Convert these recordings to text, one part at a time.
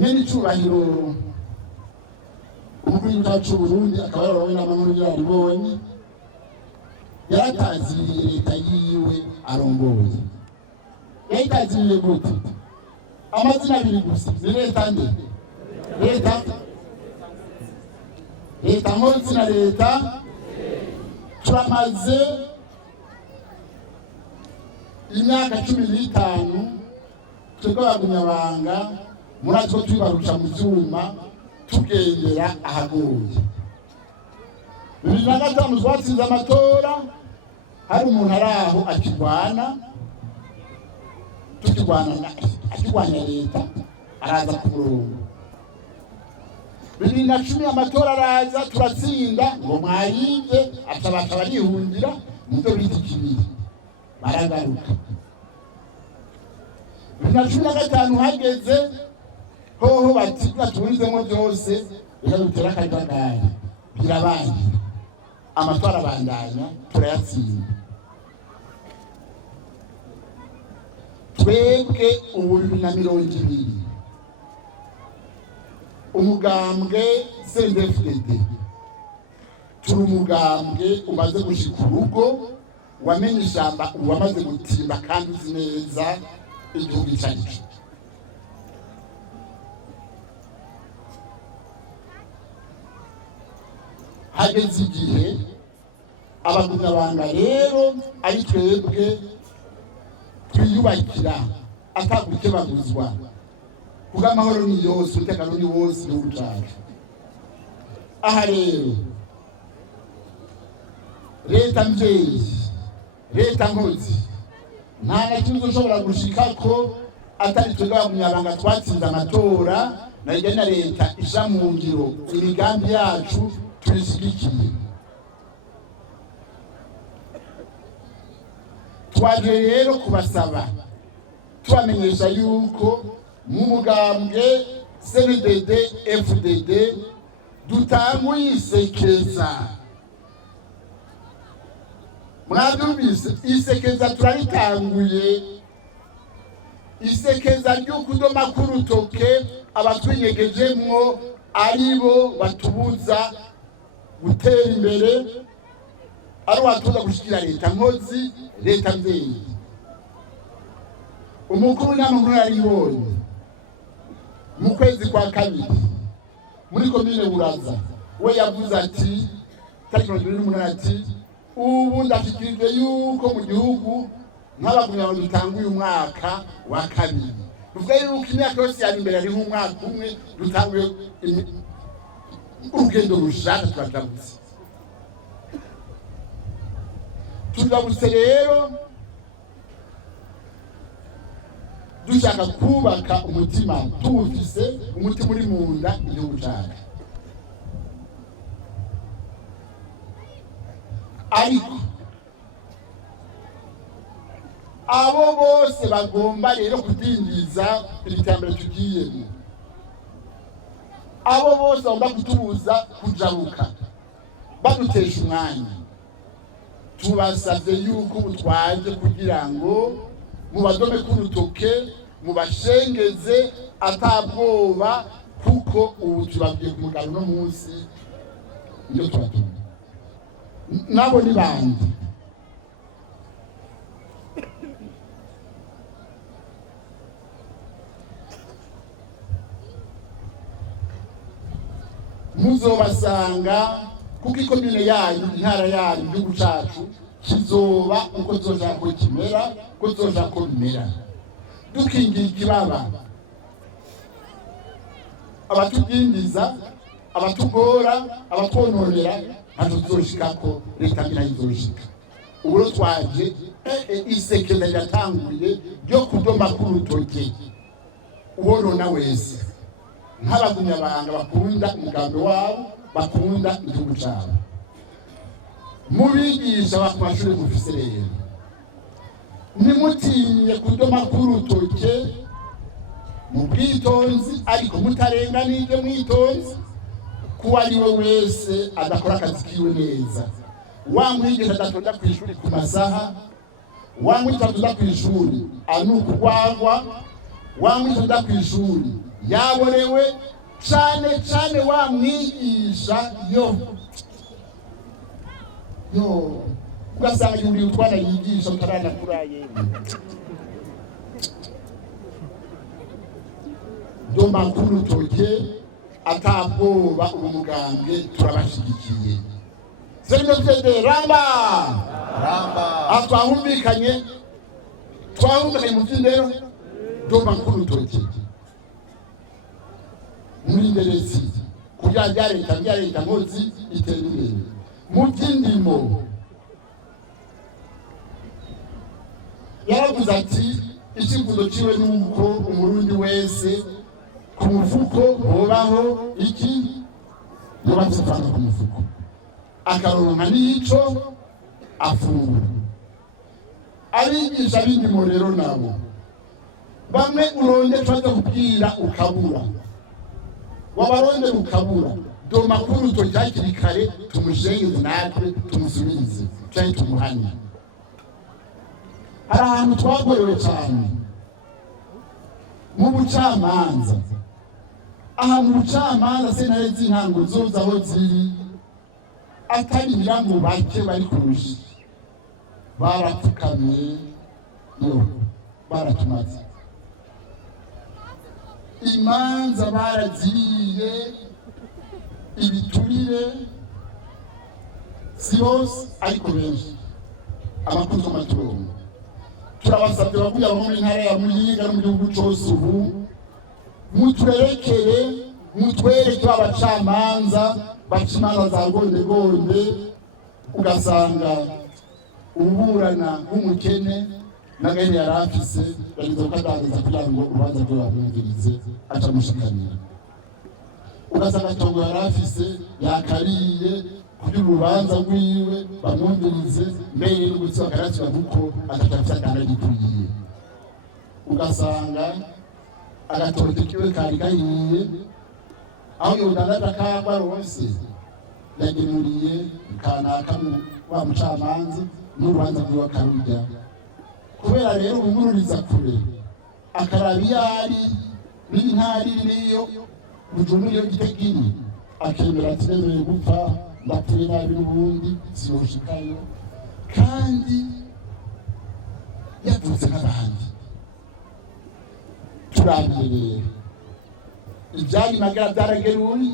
nyene icubahiro umukuru w'igihugu cy'u Burundi akaba yarabawe n'amahoro yaribonye yarataziriye leta yiwe arongoye. Yayitaziriye gute? Amazina abiri gusa. Ni leta nde? Leta Nkozi na leta turamaze imyaka 15 twebwe abagumyabanga muratwo twibarusha mu vyuma tugendera ahagoye. 2005 twatsinze amatora, hari umuntu araho akirwanya leta araza ku murongo. 2010 amatora araza turatsinda ngo mwayibye atabaka barihungira muvyo bitikibiri baragaruka. 2015 hageze hoho batika turizemo byose reka dutera akajagari birabaye amatora abandanya turayatsinda. Twebwe ubu 2020 umugambwe CNDD-FDD turi umugambwe umaze gushika urugo wamenye ijamba wamaze gutimba kandi uzi neza igihugu cyacu. Hageze igihe abagumyabanga rero ari twebwe twiyubakira atakukebaguzwa kuko amahoro ni yose, umutekano ni wose igihugu cyacu. Aha rero leta mvyeyi, leta Nkozi nta na kimwe ushobora gushikako atari twebwe abagumyabanga twatsinze amatora na leta isha mu ngiro imigambi yacu turisigikiye. Twaje rero kubasaba tubamenyesha yuko mu mugambwe CNDD-FDD dutanguye isekeza. Mwabyumvise? Isekeza turaritanguye, isekeza ry'ukudoma k'urutoke abatwinyegejemwo aribo batubuza gutera imbere, ari watuza gushikira leta Nkozi, leta mvyeyi. Umukuru n'amakuru yaribonye mu kwezi kwa kabiri muri komine Buraza, we yavuze ati tariki 28 ati ubu ndashikirije yuko mu gihugu nk'abagumyabanga dutanguye umwaka wa kabiri. Tuvuga yuko imyaka yose yari imbere ari nk'umwaka umwe dutanguye urugendo rushaka twatambutse. Turabutse rero dushaka kubaka umutima tuwufise, umutima uri mu nda igihugu cyacu. Ariko abo bose bagomba rero kudindiza ibitambere tugiyemo, abo bose bagomba kutubuza kujabuka badutesha umwanya, tubasavye yuko twaje kugira ngo mubadome k'urutoke mubashengeze atabwoba, kuko ubu tubabwiye ku mugabo no munsi iyo tubatuma nabo ni bandi. Muzobasanga kuko ikomune yanyu, intara yanyu, igihugu cyacu kizoba uko zoja ko kimera, ko zoja ko bimera. Dukingira ikibaba abatudindiza, abatugora, abatwononera, ntatuzoshikako leta irayizoshika. Uburo twaje isekeza ryatanguye ryo kudoma k'urutoke ubonona wese, nk'abagumyabanga bakunda umugambi wabo, bakunda igihugu cyabo. Mubigisha bakumashuri mufise rero nimutinye kudoma k'urutoke mu bwitonzi, ariko mutarenganije mwitonzi kuwa ariwe wese adakora akazi kiwe neza. Wamwigisha adatonda ku ishuri ku masaha, wamwigisha adatonda ku ishuri anuka urwagwa, wamwigisha adatonda ku ishuri yaborewe cane cane wa mwigisha ugasanga yuriye utwana yigisha utarana kuraye Ndoma kurutoke atabwoba umugambwe turabashigikiye Sende ramba twahumvikanye mu by'indero Ndoma kurutoke muri nderesi kugira leta nkozi itera imbere mu by'indimo yaravuze ati ikivuzo ciwe nuko umurundi wese ku mufuko hobaho iki yobatsufana ku mufuko akaronka n'ico afungura abigisha b'indimo rero nabo bamwe uronde twaza kubwira ukabura wabarondera ukabura Ndoma kurutoke hakiri kare tumushengeze natwe tumusubirize cyane tumuhanye hari ahantu twagorewe cyane mu bucamanza ahantu ubucamanza sentare z'intango zoza aho ziri atarira ngo bake bari kurusha barapfukamye baratumaze imanza baraziriye ibiturire si bose ariko benshi abakunzi b'amatungo turabasabye bavuye abo muri ntara ya Muyinga no mu gihugu cyose ubu mutwerekere mutwereke abacamanza baca imanza za gondegonde ugasanga uburana nk'umukene n'agahene yari afise yagize kukadandaza kugira ngo urubanza rwe bamwumvirize acamushikanira ugasanga itongo yari afise yakariye kugira urubanza rwiwe bamwumvirize mbere n'ugutsi bakaratira kuko atatafise akanda gikwiye ugasanga agatoke kiwe kari gahiye aho yodandaza kagwa rwose yagemuriye kanaka wa mucamanza n'urubanza rwiwe akarurya kubera rero ubumururiza kure akaraba iyari n'intari niyo Bujumbura iyo gitegini akemera ati nemeye gupfa ndapfuye nabi n'ubundi siyoshikayo kandi yavutse nk'abandi turabire ibyari magara byarageruye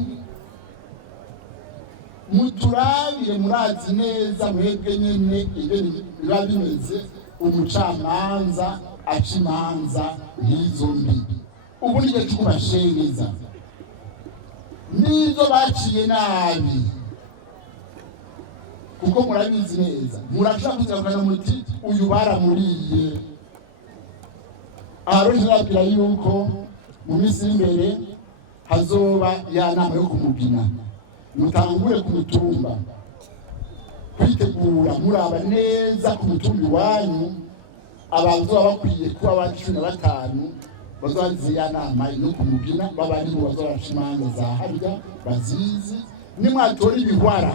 muturabire murazi neza mwebwe nyene ibintu biba bimeze umucamanza aca imanza nk'izo mbi ubu ni cyo kubashengeza nizo baciye nabi kuko murabizi neza murashaka kuzakana muti uyu baramuriye arozabwira yuko mu minsi imbere hazoba ya nama yo kumugina mutangure ku mutumba kwitegura muraba neza ku mutumbi wanyu abantu bakwiye kuba ba 15 bazazi ya nama yo kumugina babari bo bazarashimanza za harya bazizi nimwatora ibihwara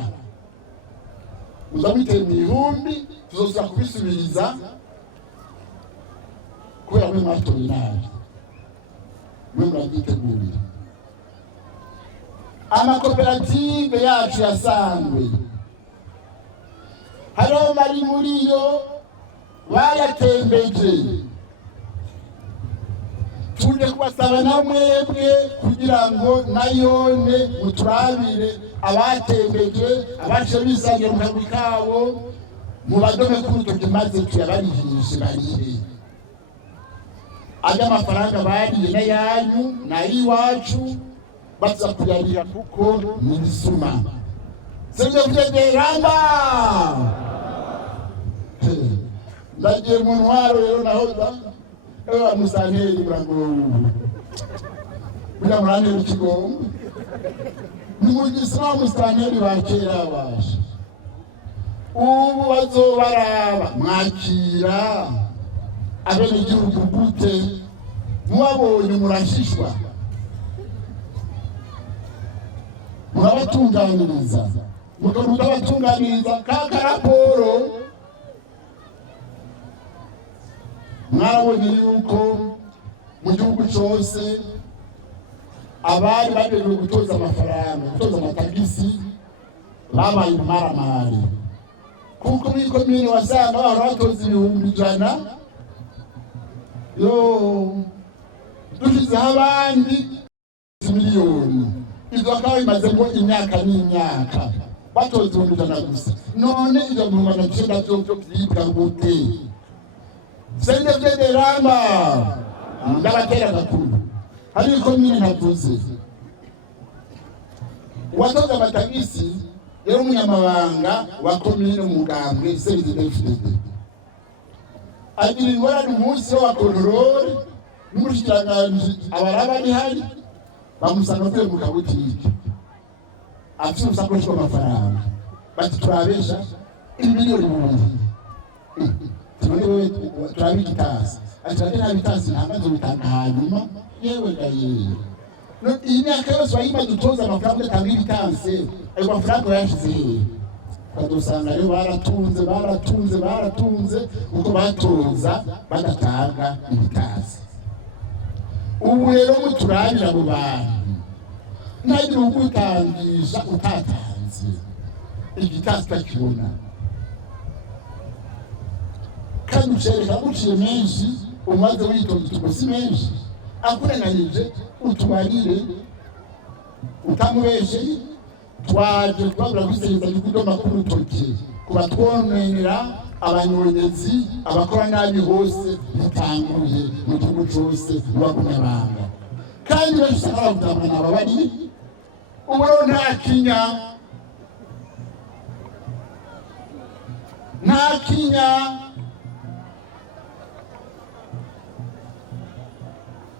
uzabiteye mu ihumbi tuzoza kubisubiriza kubera mwe mwatoye nabi mwe muragitegurira amakoperative yacu yasangwe hariho bari muri yo bayatembeje tuje kubasaba na mwebwe kugira ngo nayone muturabire abatembeje abace bisangiye mu kazi kabo mu badome kurutoke maze tuyabarihishe barire ajya amafaranga bariye na yanyu na iwacu baza kuyarira kuko ni bisuma sende vye ramba ndagiye mu ntwaro rero nahoza ewa musanteri murango kugira murane w'ikigongo n'umugisima musanteri bakera basha ubu bazobaraba mwakira abene igihugu gute mwabonye murashishwa murabatunganiriza mutabatunganiriza kaka raporo mwarabonye yuko mu gihugu cyose abari bagejeje gutoza amafaranga gutoza amatagisi babaye imparamare kuko muri komine wasanga bahora batoza 100,000 yo dushizeho abandi miliyoni izo akaba bimazemo imyaka n'imyaka batoza 100,000 gusa none ibyo mu Rwanda cyenda byo byibwa gute sende federama ndabatera gakuru hari komine ntavuze watoza amatagisi yari umunyamabanga wa komine umugambwe CNDD-FDD agira ingorane umunsi wa controle n'umushikiranganji abaraba ni hari bamusanga kwe mu kabutike afite usakoshi w'amafaranga bati turabesha imiliyoni 100 tubone wewe turabigitasi ati nta bitasi ntamanze bitanga hanyuma yewe gaye no iyi myaka yose wayimaze utoza amafaranga atanga ibitanse ayo mafaranga yashize kadusanga rero baratunze uko batoza bagatanga ibitasi ubu rero muturabira abo bantu ntagira ugutangisha utatanze igitasi takibona kandi ucereka uciye menshi umaze witonda utugosi menshi akurenganije utubarire utamubeshe twaje twabura kwisegeza y'ukudoma k'urutoke kuba twonenera abanyonyezi abakora nabi hose bitanguye mu gihugu cyose bakunyabanga kandi bashaka gutamana ababari uburo nta kinya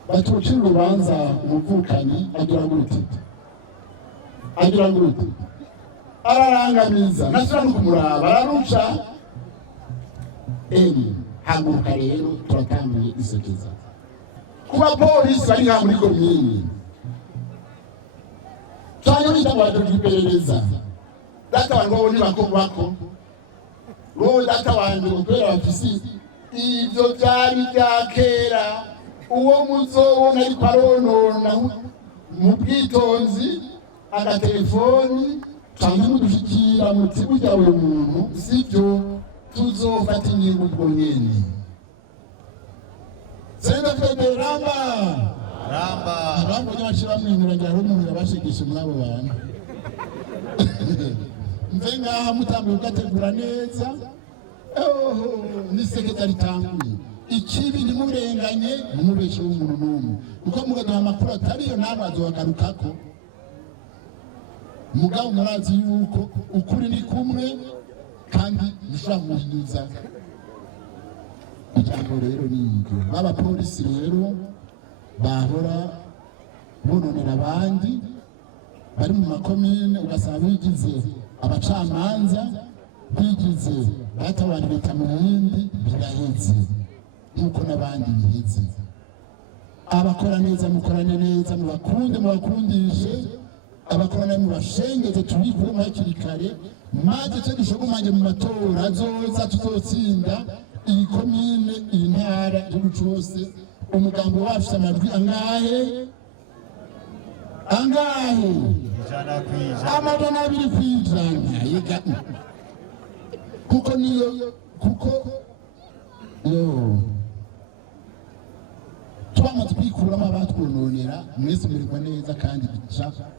batucira urubanza umuvukanyi agira gute ararangamiza nasura no kumuraba araruca haguruka rero turatambuye isekeza kuba polisi bari nka muri komini cyane bitabanje kwiperereza data wangu boni bako roho data wangu ukwera bafisi ibyo byari byakera uwo muzobona ariko aronona mu bwitonzi agatelefoni cyangwa mudushikira muti burya we muntu sibyo tuzofata ingingo ubwo nyene senda federama ramba nyabashira mwingira aho umuntu yabashigisha muri abo bantu mve ngaha mutambuye ugategura neza nisekeza ritanguye ikibi ntimurenganye ntimubeshe w'umuntu n'umwe kuko mugaduha amakuru atariyo namwe azobagarukako mugabo murazi yuko ukuri ni kumwe kandi mushobora guhinyuza ijambo rero n'iryo b'abapolisi rero bahora bononera abandi bari mu makomine ugasaba bigize abacamanza bigize batabana leta mu yindi biraheze nk'uko n'abandi biheze abakora neza mukorane neza mubakundishe abakora mubashengeze tubikure hakiri kare maze cyo dushogomanye mu matora azoza tuzotsinda iyi komine iyi ntara igihugu cyose umugambo wacu amajwi angahe amajana 2% kuko niyo twamaze kwikuramo abatwononera mwese murirwa neza kandi bica